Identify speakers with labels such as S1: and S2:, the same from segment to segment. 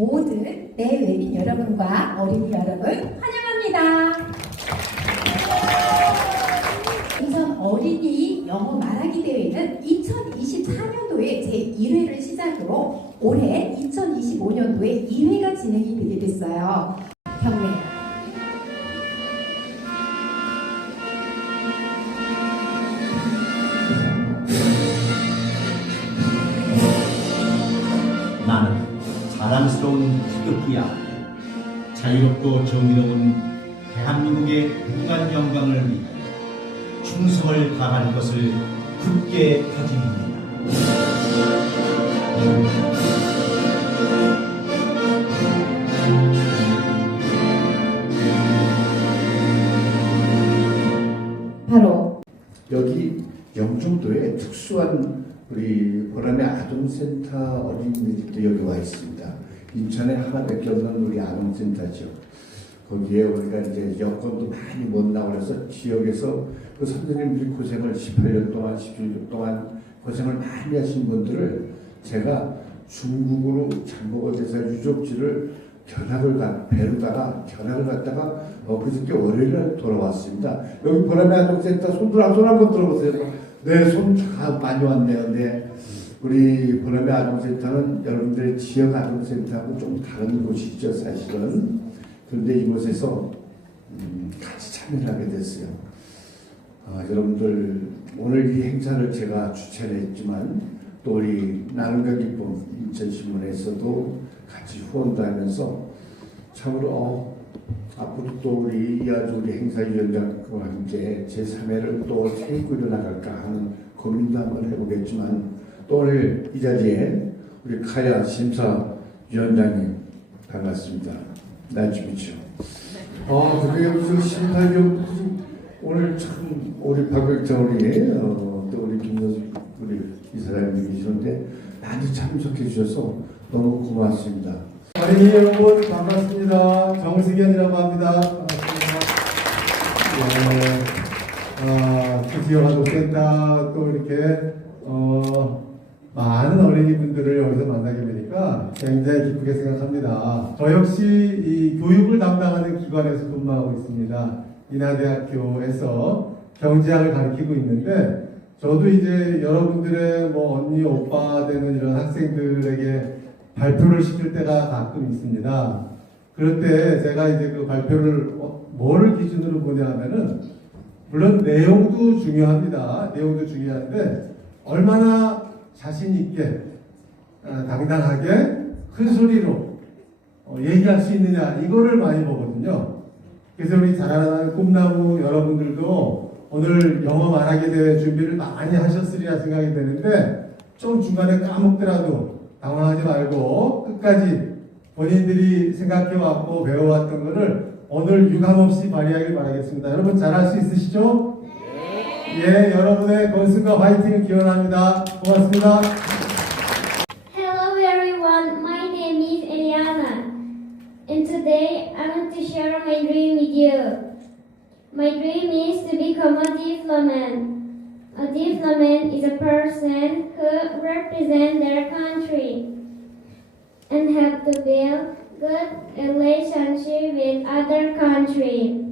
S1: 모든 내 외빈 여러분과 어린이 여러분 환영합니다. 우선 어린이 영어 말하기 대회는 2024년도에 제1회를 시작으로 올해 2025년도에 2회가 진행이 되게 됐어요.
S2: 자유롭고 정의로운 대한민국의 무관 영광을 위해 충성을 다할 것을 굳게 다짐입니다.
S1: 바로
S3: 여기 영종도에 특수한 우리 보람의 아동센터 어린이들도 여기 와 있습니다. 인천에 하나밖에 없는 우리 아동센터죠. 거기에 우리가 이제 여건도 많이 못 그래서 지역에서 그 선생님들이 고생을 18년 동안, 17년 동안 고생을 많이 하신 분들을 제가 중국으로 장보고 대사 유적지를 견학을 가, 배로다가 견학을 갔다가 어, 그저께 월요일 날 돌아왔습니다. 여기 보람의 아동센터 손들 손 한번 들어보세요. 네, 손 다 많이 왔네요. 네. 우리 보람의 아동센터는 여러분들의 지역 아동센터하고 좀 다른 곳이죠, 사실은. 그런데 이곳에서 음, 같이 참여를 하게 됐어요. 아, 여러분들 오늘 이 행사를 제가 주최를 했지만 또 우리 나눔과 기쁨 인천신문에서도 같이 후원도 하면서 참으로 어, 앞으로 또 우리 이아주 우리 행사위원장과 함께 제3회를 또 어떻게 꾸려나갈까 하는 고민도 한번 해보겠지만 또 오늘 이 자리에 우리 카야 심사위원장님 반갑습니다. 아, 그게 무슨 심사위원 오늘 참 우리 박백장 우리 어, 또 우리 김여수 우리 이사장님이 계시는데 많이 참석해 주셔서 너무 고맙습니다.
S4: 어린이 여러분 반갑습니다. 정승현이라고 합니다. 반갑습니다. 네, 아, 드디어 아동센터 또 이렇게 어, 많은 어린이분들을 여기서 만나게 되니까 굉장히 기쁘게 생각합니다. 저 역시 이 교육을 담당하는 기관에서 근무하고 있습니다. 인하대학교에서 경제학을 가르치고 있는데 저도 이제 여러분들의 뭐 언니 오빠 되는 이런 학생들에게 발표를 시킬 때가 가끔 있습니다. 그럴 때 제가 이제 그 발표를 어, 뭐를 기준으로 보냐 하면은 물론 내용도 중요합니다. 내용도 중요한데 얼마나 자신 있게 아, 당당하게 큰 소리로 어, 얘기할 수 있느냐 이거를 많이 보거든요. 그래서 우리 자라나는 꿈나무 여러분들도 오늘 영어 말하기 대회 준비를 많이 하셨으리라 생각이 되는데 좀 중간에 까먹더라도 당황하지 말고 끝까지 본인들이 생각해왔고 배워왔던 것을 오늘 유감없이 발휘하길 바라겠습니다. 여러분 잘할 수 있으시죠? 예, 여러분의 건승과 화이팅을 기원합니다. 고맙습니다.
S5: Hello everyone, my name is Eliana, and today I want to share my dream with you. My dream is to become a diplomat. A diplomat is a person who represents their country and have to build good relationship with other country.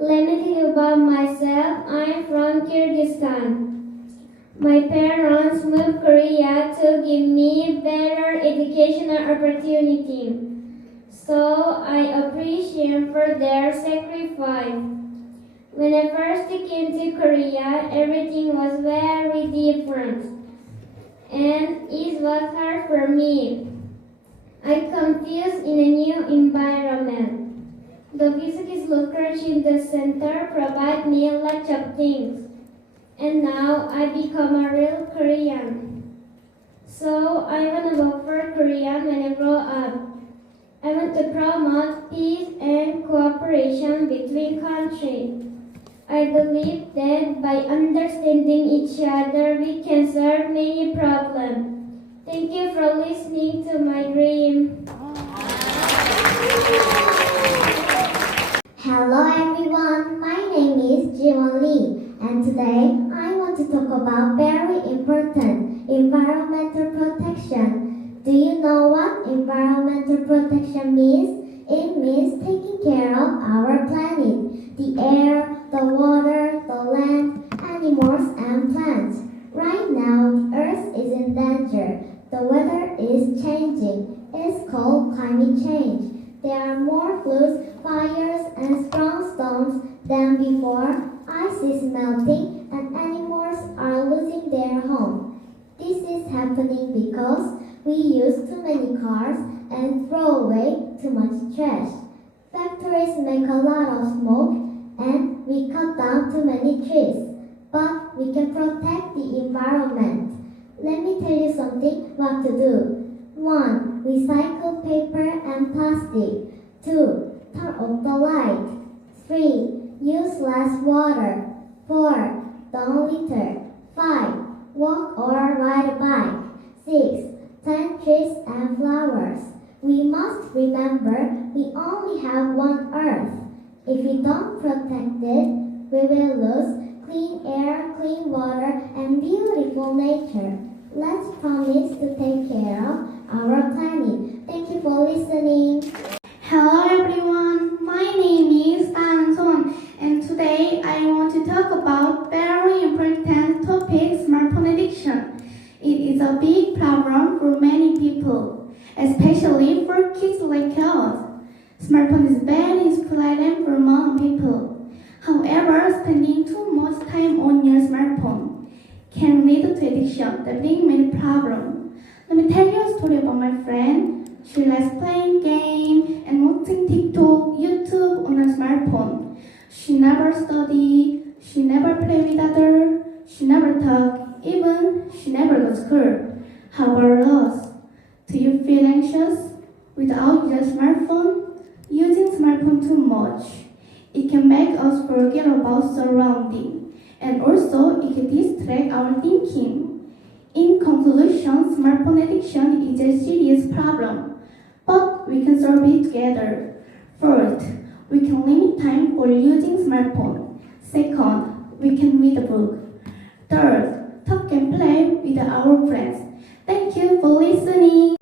S5: Let me think about myself. I'm from Kyrgyzstan. My parents moved to Korea to give me better educational opportunity. So I appreciate for their sacrifice. When I first came to Korea, everything was very different. And it was hard for me. I confused in a new environment. The Visakis Lockers in the center provide me lots of things and now I become a real Korean. So I want to work for Korea when I grow up. I want to promote peace and cooperation between countries. I believe that by understanding each other, we can solve many problems. Thank you for listening to my dream.
S6: Hello everyone, my name is Jiwon Lee and today I want to talk about very important environmental protection. Do you know what environmental protection means it means taking care of our planet, the air, the water, the land, animals, and plants. Right now, Earth is in danger. The weather is changing. It's called climate change. There are more floods, fires, and strong storms than before. Ice is melting, and animals are losing their home. This is happening because we use too many cars and throw away too much trash. Factories make a lot of smoke and we cut down too many trees. But we can protect the environment. Let me tell you something what to do. 1. Recycle paper and plastic. 2. Turn off the light. 3. Use less water. 4. Don't litter. 5. Walk or ride a bike. 6. Plant trees and flowers. We must remember we only have one earth. If we don't protect it, we will lose clean air, clean water, and beautiful nature. Let's promise to take care of our planet. Thank you for listening.
S7: Hello everyone, my name is Anson and today I want to talk about very important topic smartphone addiction. It is a big problem for many people, especially for kids like us. Smartphone is bad school item for among people. However, spending too much time on your smartphone can lead to addiction that bring many problems. Let me tell you a story about my friend. She likes playing game and watching TikTok, YouTube on her smartphone. She never study, she never play with other, she never talk, even she never go to school. How about us? Do you feel anxious without your smartphone? Using smartphone too much. It can make us forget about surrounding and also it can distract our thinking. In conclusion, smartphone addiction is a serious problem, but we can solve it together. First, we can limit time for using smartphone. Second, we can read a book. Third, talk and play with our friends. Thank you for listening.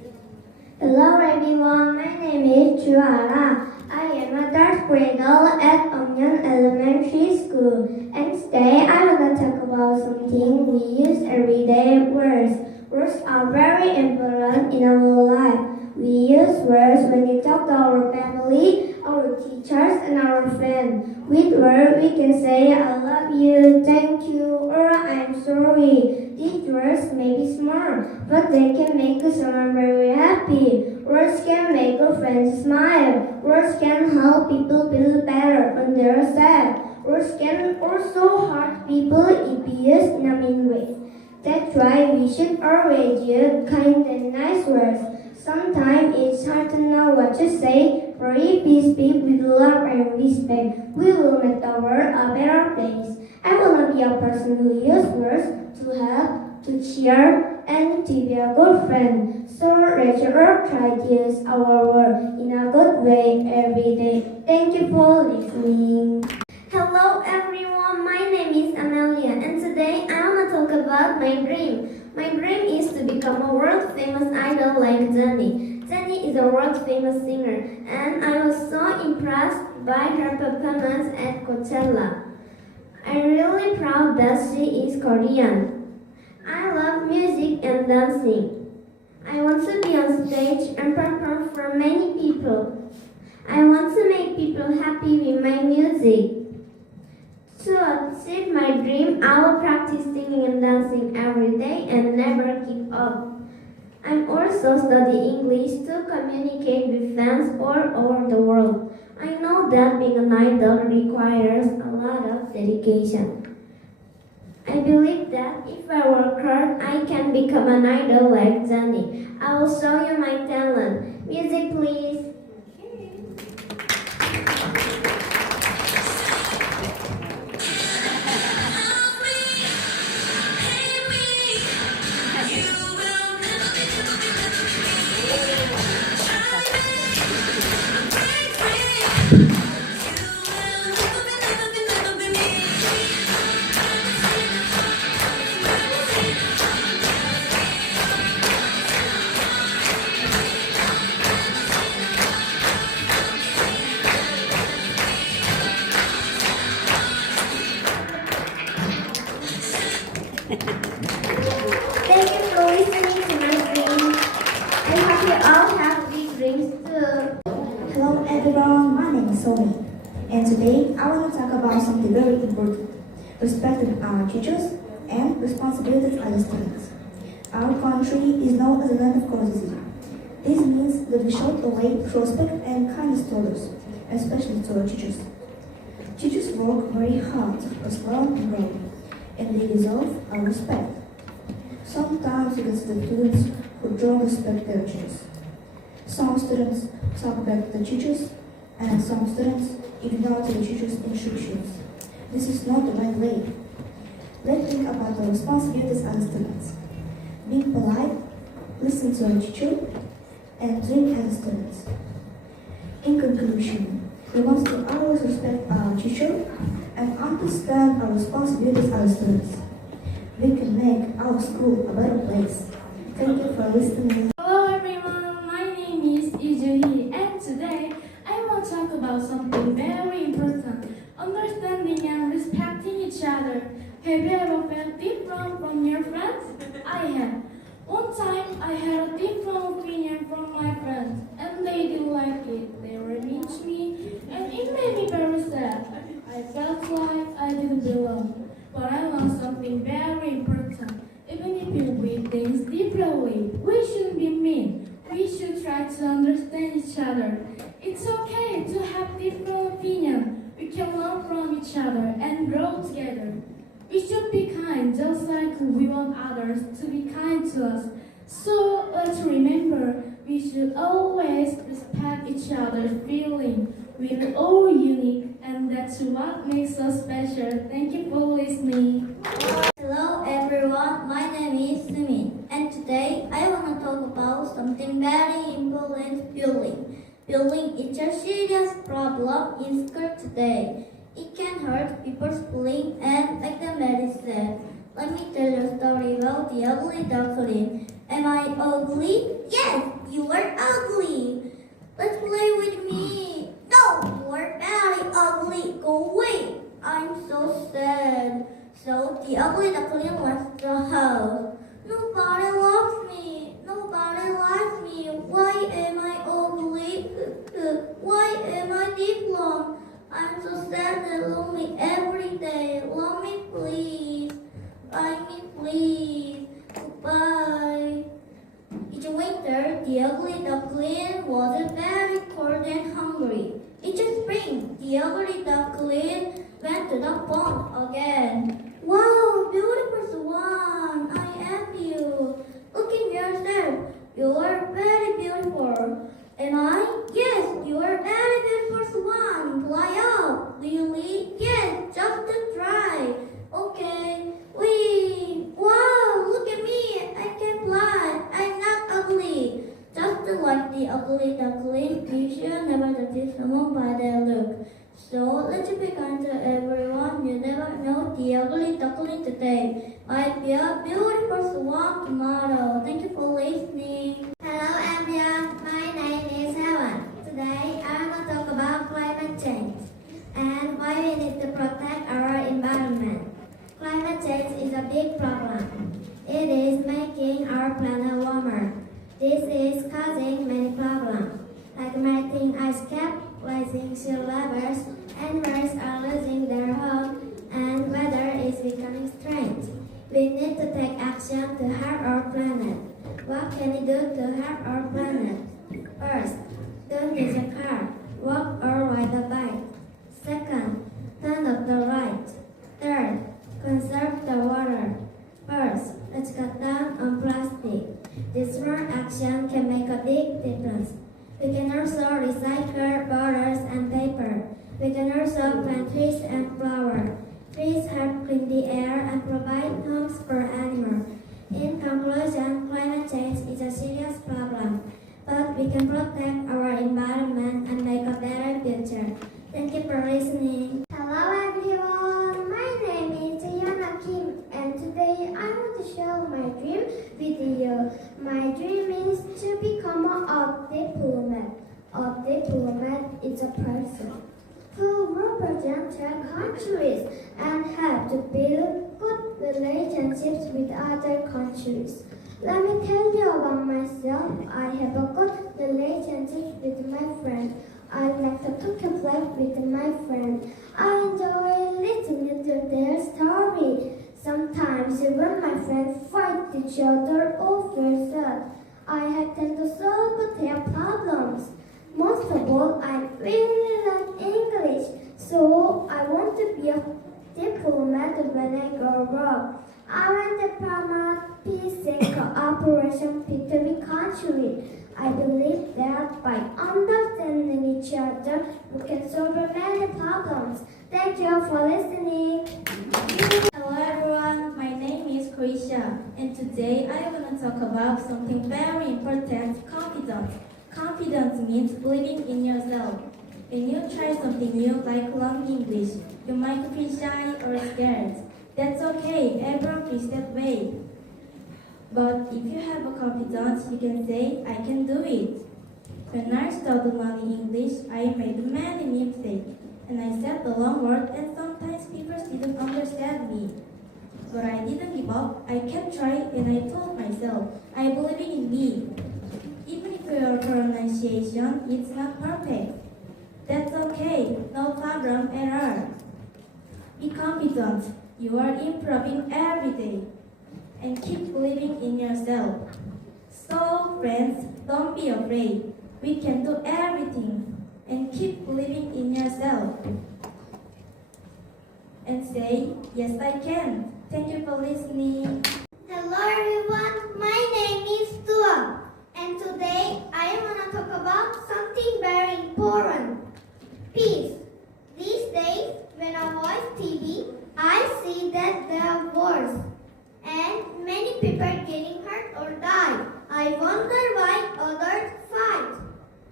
S8: Hello everyone, my name is Juara. I am a third grader at Onion Elementary School. And today I to talk about something we use every day, words. Words are very important in our life. We use words when we talk to our family, our teachers, and our friends. With words we can say I love you, thank you, or I'm sorry. These words may be small, but they can make someone very happy. Words can make a friend smile. Words can help people feel better when they're sad. Words can also hurt people if used in a mean way. That's why we should always use kind and nice words. Sometimes it's hard to know what to say, if we speak with love and respect, we will make the world a better place. I want to be a person who uses words to help, to cheer, and to be a good friend. So let's try to use our word in a good way every day. Thank you for listening. Hello everyone, my name is Amelia and today I want to talk about my dream. My dream is to become a world famous idol like Jennie. Jennie is a world famous singer and I was so impressed by her performance at Coachella. I'm really proud that she is Korean. I love music and dancing. I want to be on stage and perform for many people. I want to make people happy with my music. To achieve my dream, I will practice singing and dancing every day and never give up. I'm also studying English to communicate with fans all over the world. I know that being an idol requires a lot of dedication. I believe that if I work hard, I can become an idol like Jennie. I will show you my talent. Music, please.
S9: Teachers and responsibilities as students. Our country is known as a land of courtesy. This means that we show the way to respect and kindness to others, especially to our teachers. Teachers work very hard as well and grow, and they deserve our respect. Sometimes can see the students who don't respect their teachers. Some students talk back to the teachers, and some students ignore the teachers' instructions. This is not the right way. Let's think about the responsibilities as students. Be polite, listen to our teacher, and dream as students. In conclusion, we must always respect our teacher and understand our responsibilities as students. We can make our school a better place. Thank you for listening.
S10: Hello everyone, my name is Ijuhi and today I want to talk about something very important, understanding and respecting each other. Have you ever felt different from your friends? I have. One time I had a different opinion from my friends and they didn't like it. They were mean to me and it made me very sad. I felt like I didn't belong. But I learned something very important. Even if you read things differently, we shouldn't be mean. We should try to understand each other. It's okay to have different opinions. We can learn from each other and grow together. We should be kind just like we want others to be kind to us. So uh, let's remember, we should always respect each other's feeling. We're all unique and that's what makes us special. Thank you for listening.
S11: Hello everyone, my name is Sumi, and today I want to talk about something very important bullying. Bullying is a serious problem in school today. It can hurt people's feelings and make them very sad. Let me tell you a story about the ugly duckling. Am I ugly? Yes, you are ugly. Let's play with me. No, you are very ugly. Go away. I'm so sad. So the ugly duckling left the house. Nobody loves me. Nobody likes me. Why am I ugly? Why am I different? I'm so sad and lonely every day. Love me, please. Like me, please. Goodbye. Each winter, the ugly duckling was very cold and hungry. Each spring, the ugly duckling went to the pond again. Wow, beautiful swan, I am you. Look at yourself. You are very beautiful. Am I? Yes, you are very beautiful swan. Fly up. Really? Yes, just to try. Okay. Wee. Wow, look at me. I can fly. I'm not ugly. Just like the ugly duckling, you should never judge someone by their look. So let's be kind to everyone. You never know the ugly duckling today might be a beautiful swan tomorrow. Thank you for listening. Hello everyone. My name is Helen. Today I want to talk about climate change and why we need to protect our environment. Climate change is a big problem. It is making our planet warmer. This is causing many problems, like melting ice cap, rising sea levels, animals are losing their home, and weather is becoming strange. We need to take action to help our planet. What can do to our planet? First, don't use a car, walk or ride a bike. Second, turn off the light. Third, conserve the water. First, let's cut down on plastic. This small action can make a big difference. We can also recycle bottles and paper. We can also plant trees and flowers. Trees help clean the air and provide homes for animals. In conclusion, climate change is a serious problem, but we can protect our environment and make a better future. Thank you for listening. Hello everyone, my name is Yana Kim and today I want to share my dream with you. My dream is to become a diplomat. A diplomat is a person who represents their countries and help to build good relations
S12: friendships with other countries. Let me tell you about myself. I have a good relationship with my friend. I like to talk and play with my friend. I enjoy listening to their story. Sometimes when my friends fight each other or feel sad, I have them to solve their problems. Most of all, I really like English, so I a diplomat when I grow up. I want to promote peace and cooperation between countries. I believe that by understanding each other, we can solve many problems. Thank you for listening.
S13: Hello everyone, my name is Croatia and today I want to talk about something very important, confidence. Confidence means believing in yourself. When you try something new like learning English, you might feel shy or scared. That's okay, everyone feels that way. But if you have a confidence, you can say, I can do it. When I started learning English, I made many mistakes and I said the wrong word and sometimes people didn't understand me. But I didn't give up. I kept trying and I told myself, I believe in me. Even if your pronunciation is not perfect, that's okay. No problem at all. Be confident. You are improving every day. And keep believing in yourself. So, friends, don't be afraid. We can do everything. And keep believing in yourself. And say, Yes, I can. Thank you for listening.
S12: Hello everyone, my name is Dua, and today I want to talk about something very important peace. These days, when I watch TV, I see that there are wars and many people getting hurt or die. I wonder why others fight.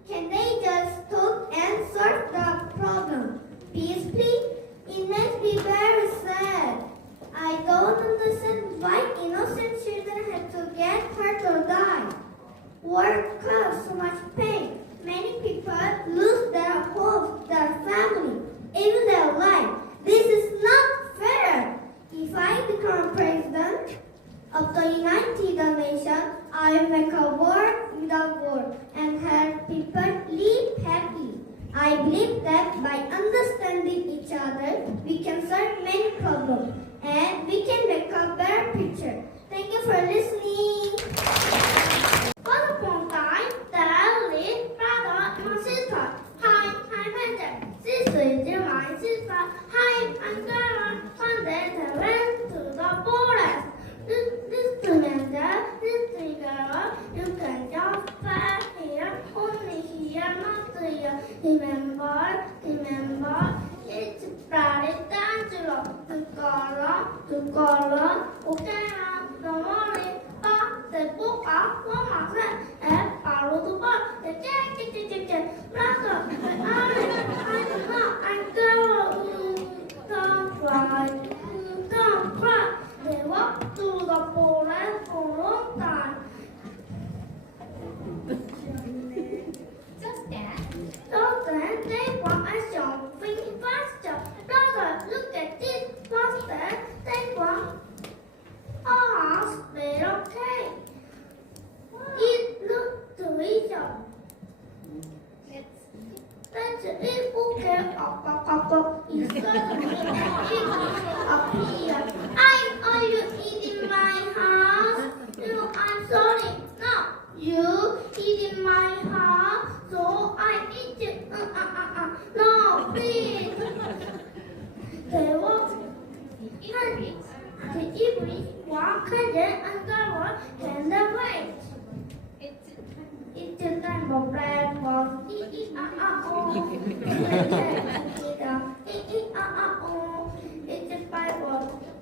S12: Can they just talk and solve the problem peacefully? It makes me very sad. I don't understand why innocent children have to get hurt or die. War causes so much pain. Many people lose their homes, their family, even their life. This is not fair. If I become president of the United Nations, I will make a world without war and help people live happily. I believe that by understanding each other, we can solve many problems and we can make a better picture. Thank you for listening. Once upon a time, there lived brother and sister. Hi, hi, Peter. Sister is my sister. Hi, I'm Sarah. One day they went to the forest. This, this together, this together, you can just play here, only here, not here. Remember, remember, it's very dangerous to color, to color. Okay, now, don't worry. Ba, để bố có có mặt ra, ép bảo lô tu ba, để chết chết chết chết chết, ra rồi, để ai, ai cũng nó, anh kêu, don't cry, don't cry. They walk to the forest for a long time. Just that. Brother, look at this. It each other. That's it. Okay. Up, up, up, up. It suddenly appeared. I, are you eating my house? No, I'm sorry. No, you eating my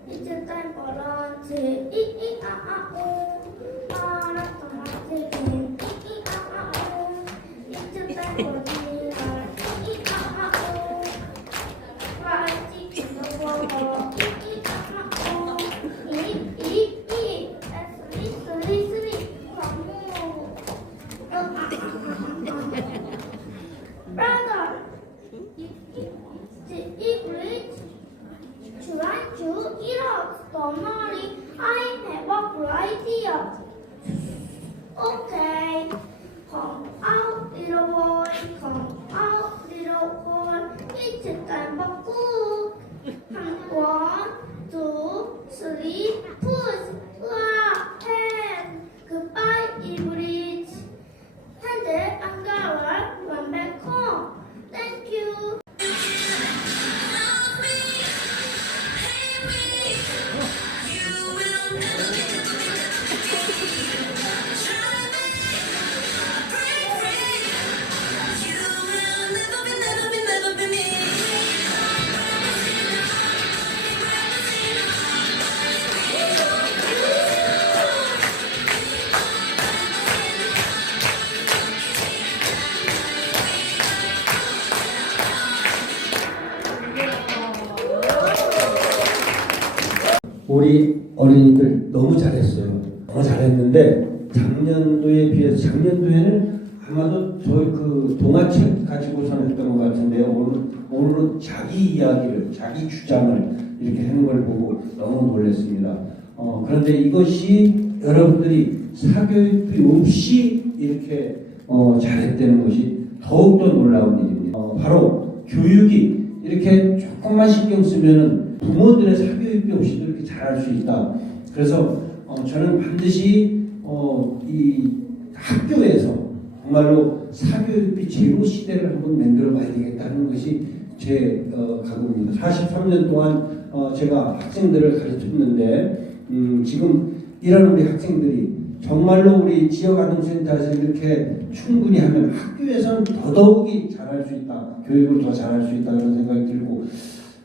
S8: 一直在我浪子，咿咿啊啊哦。
S14: 우리 어린이들 너무 잘했어요. 너무 잘했는데 작년도에 비해서 작년도에는 아마도 저희 그 동화책 가지고서 했던 것 같은데요. 오늘 오늘은 자기 이야기를 자기 주장을 이렇게 하는 걸 보고 너무 놀랐습니다. 어, 그런데 이것이 여러분들이 사교육비 없이 이렇게 어, 잘했다는 것이 더욱더 놀라운 일입니다. 어, 바로 교육이 이렇게 조금만 신경 쓰면은 부모들의 사교육 비 없이도 이렇게 잘할 수 있다. 그래서 어, 저는 반드시 어, 이 학교에서 정말로 사교육비 제로 시대를 한번 만들어 봐야 되겠다는 것이 제 어, 각오입니다. 43년 동안 어, 제가 학생들을 가르쳤는데 음, 지금 이런 우리 학생들이 정말로 우리 지역 아동센터에서 이렇게 충분히 하면 학교에서는 더더욱이 잘할 수 있다. 교육을 더 잘할 수 있다 그런 생각이 들고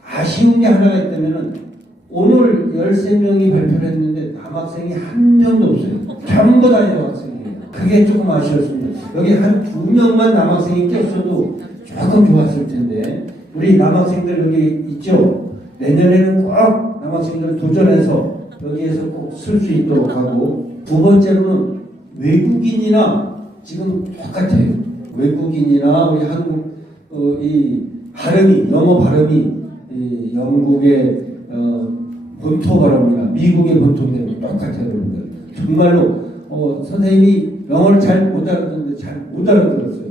S14: 아쉬운 게 하나가 있다면은 오늘 13명이 발표를 했는데 남학생이 한 명도 없어요. 전부 다 여학생이에요. 그게 조금 아쉬웠습니다. 여기 한 두 명만 남학생이 꼈어도 조금 좋았을 텐데 우리 남학생들 여기 있죠? 내년에는 꼭 남학생들 도전해서 여기에서 꼭 쓸 수 있도록 하고 두 번째로는 외국인이나 지금 똑같아요. 외국인이나 우리 한국 어, 이 발음이 영어 발음이 이 영국의 어, 본토 발음이나 미국의 본토인데 똑같아요, 여러분들. 정말로 어, 선생님이 영어를 잘 못 알아듣는데 잘 못 알아들었어요.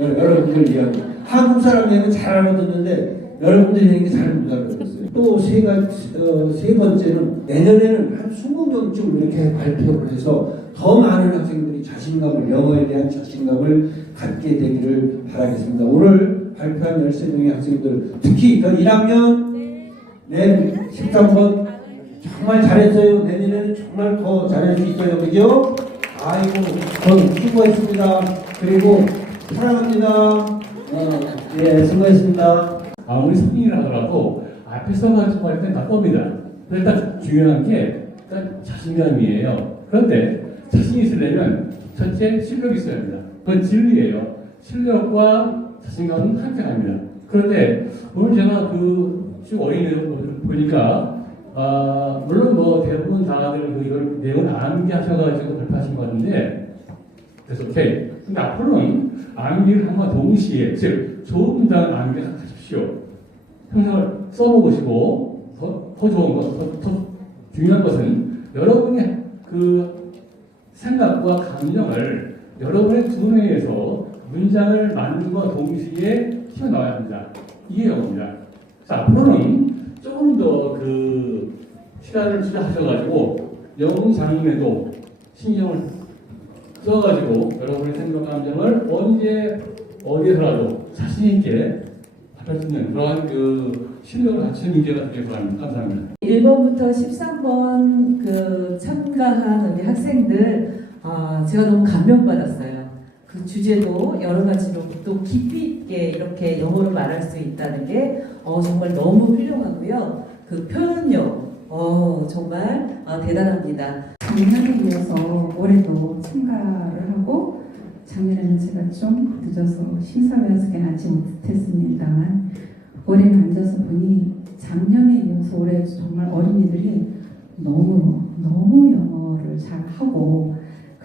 S14: 여- 여러분들 이야기. 한국 사람들은 잘 알아듣는데 여러분들이 하는 게잘못 알아들었어요. 또 세 가지 어, 세 번째는 내년에는 한 20명쯤 이렇게 발표를 해서 더 많은 학생들이 자신감을 영어에 대한 자신감을 갖게 되기를 바라겠습니다. 오늘 발표한 13명의 학생들 특히 그 1학년 네 13번 정말 잘했어요. 내년에는 정말 더 잘할 수 있어요. 그죠? 아이고 전 수고했습니다. 그리고 사랑합니다. 어, 예, 수고했습니다.
S15: 아무리 성인이라 하더라도 앞에서 말씀할 땐다 겁니다. 일단 중요한 게 일단 자신감이에요. 그런데 자신 있으려면 첫째 실력이 있어야 합니다. 그건 진리예요. 실력과 자신감은 함께 갑니다. 그런데 오늘 제가 그 어린이들 보니까 아, 물론 뭐 대부분 다들 그 이걸 내용을 암기하셔가지고 발표하신 것 같은데 그래서 오케이. 근데 앞으로는 암기를 한번 동시에 즉 좋은 문장을 암기하십시오. 평생을 써보시고 더, 더 좋은 것, 더, 더 중요한 것은 여러분의 그 생각과 감정을 여러분의 두뇌에서 문장을 만든과 동시에 튀어나와야 합니다. 이게 영어입니다. 자, 앞으로는 조금 더 그 시간을 투자하셔가지고 영어 장면에도 신경을 써가지고 여러분의 생각 감정을 언제 어디서라도 자신 있게 발표할 수 있는 그러한 그 실력을 갖추는 문제가 되길 바랍니다. 감사합니다.
S16: 1번부터 13번 그 참가한 우리 학생들 아, 제가 너무 감명받았어요. 그 주제도 여러 가지로 또 깊이 있게 이렇게 영어로 말할 수 있다는 게 어, 정말 너무 훌륭하고요. 그 표현력 어, 정말 아, 대단합니다.
S17: 작년에 이어서 올해도 참가를 하고 작년에는 제가 좀 늦어서 심사위원석에 앉지 못했습니다만 올해는 앉아서 보니 작년에 이어서 올해 정말 어린이들이 너무 너무 영어를 잘 하고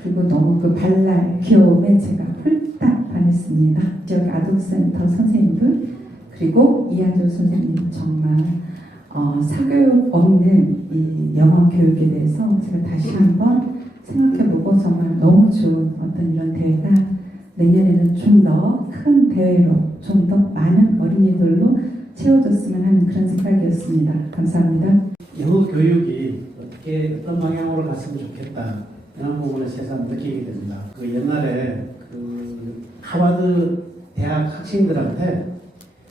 S17: 그리고 너무 그 발랄 귀여움에 제가 홀딱 반했습니다. 지역 아동센터 선생님들 그리고 이한조 선생님 정말 어, 사교육 없는 이 영어 교육에 대해서 제가 다시 한번 생각해보고 정말 너무 좋은 어떤 이런 대회가 내년에는 좀 더 큰 대회로 좀 더 많은 어린이들로 채워졌으면 하는 그런 생각이었습니다. 감사합니다.
S18: 영어 교육이 어떻게 어떤 방향으로 갔으면 좋겠다 이런 부분을 새삼 느끼게 됩니다. 그 옛날에 그 하버드 대학 학생들한테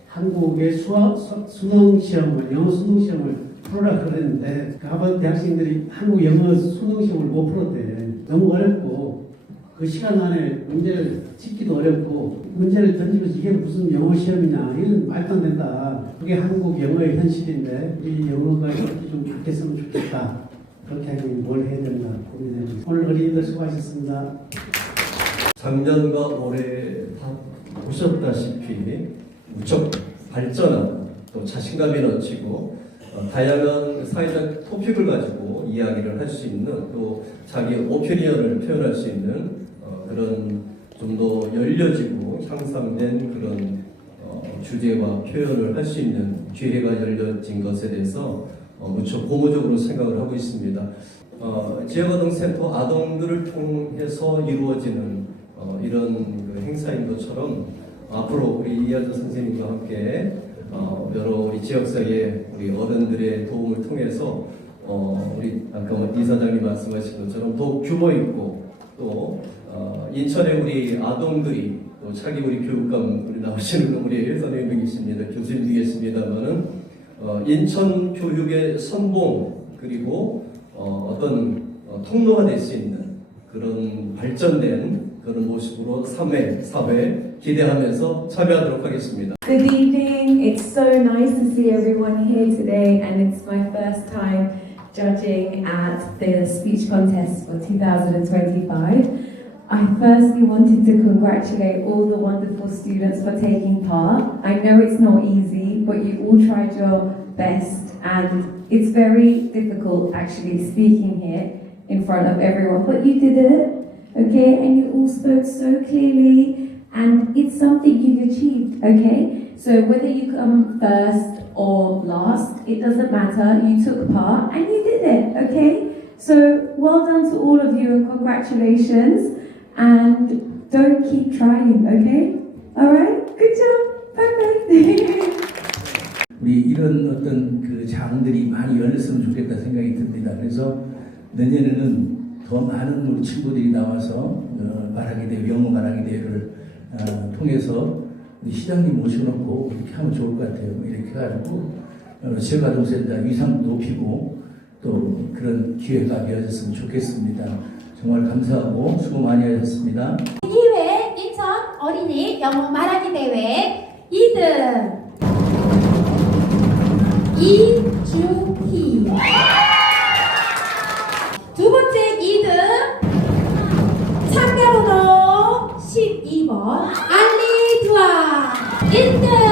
S18: 한국의 수학 수- 수능 시험을 영어 수능 시험을 풀어라 그랬는데 그 하버드 대학생들이 한국 영어 수능 시험을 못 풀었대. 너무 어렵고 그 시간 안에 문제를 찍기도 어렵고 문제를 던지면서 이게 무슨 영어 시험이냐 이건 말도 안 된다. 그게 한국 영어의 현실인데 이 영어가 좀 바뀌었으면 좋겠다. 그렇게 하기 뭘 해야 되나 고민해주세요. 오늘 어린이들 수고하셨습니다.
S19: 작년과 올해 다 보셨다시피 무척 발전한 또 자신감이 넘치고 어, 다양한 사회적 토픽을 가지고 이야기를 할 수 있는 또 자기 오피니언을 표현할 수 있는 어, 그런 좀 더 열려지고 향상된 그런 어, 주제와 표현을 할 수 있는 기회가 열려진 것에 대해서 어, 무척 고무적으로 생각을 하고 있습니다. 어, 지역아동센터 아동들을 통해서 이루어지는 어, 이런 그 행사인 것처럼 앞으로 우리 이하자 선생님과 함께 어, 여러 우리 지역사회의 우리 어른들의 도움을 통해서 어, 우리 아까 이사장님 말씀하신 것처럼 더욱 규모 있고 또 어, 인천의 우리 아동들이 또 차기 우리 교육감 우리 나오시는 우리 선생님도 계십니다 교수님도 계십니다만은 어, 인천 교육의 선봉 그리고 어, 어떤 어, 통로가 될 수 있는 그런 발전된 그런 모습으로 3회, 4회 기대하면서 참여하도록 하겠습니다.
S20: Good evening. It's so nice to see everyone here today, and it's my first time judging at the speech contest for 2025. I firstly wanted to congratulate all the wonderful students for taking part. I know it's not easy, but you all tried your best, and it's very difficult actually speaking here in front of everyone, but you did it, okay? And you all spoke so clearly, and it's something you've achieved, okay? So whether you come first or last, it doesn't matter. You took part and you did it, okay? So well done to all of you and congratulations. And don't keep trying, okay? Alright? Good job. Bye.
S21: 우리 이런 어떤 그 장들이 많이 열렸으면 좋겠다 생각이 듭니다. 그래서 내년에는 더 많은 우리 친구들이 나와서 어, 말하기 대회, 영어 말하기 대회를 어, 통해서 시장님 모셔놓고 이렇게 하면 좋을 것 같아요. 이렇게 해가지고 어, 지역아동센터 위상 높이고 또 그런 기회가 되어졌으면 좋겠습니다. 정말 감사하고 수고 많이 하셨습니다.
S1: 2회 인천 어린이 영어 말하기 대회 2등 이주희 두 번째 2등 참가번호 12번 알리두아. 1등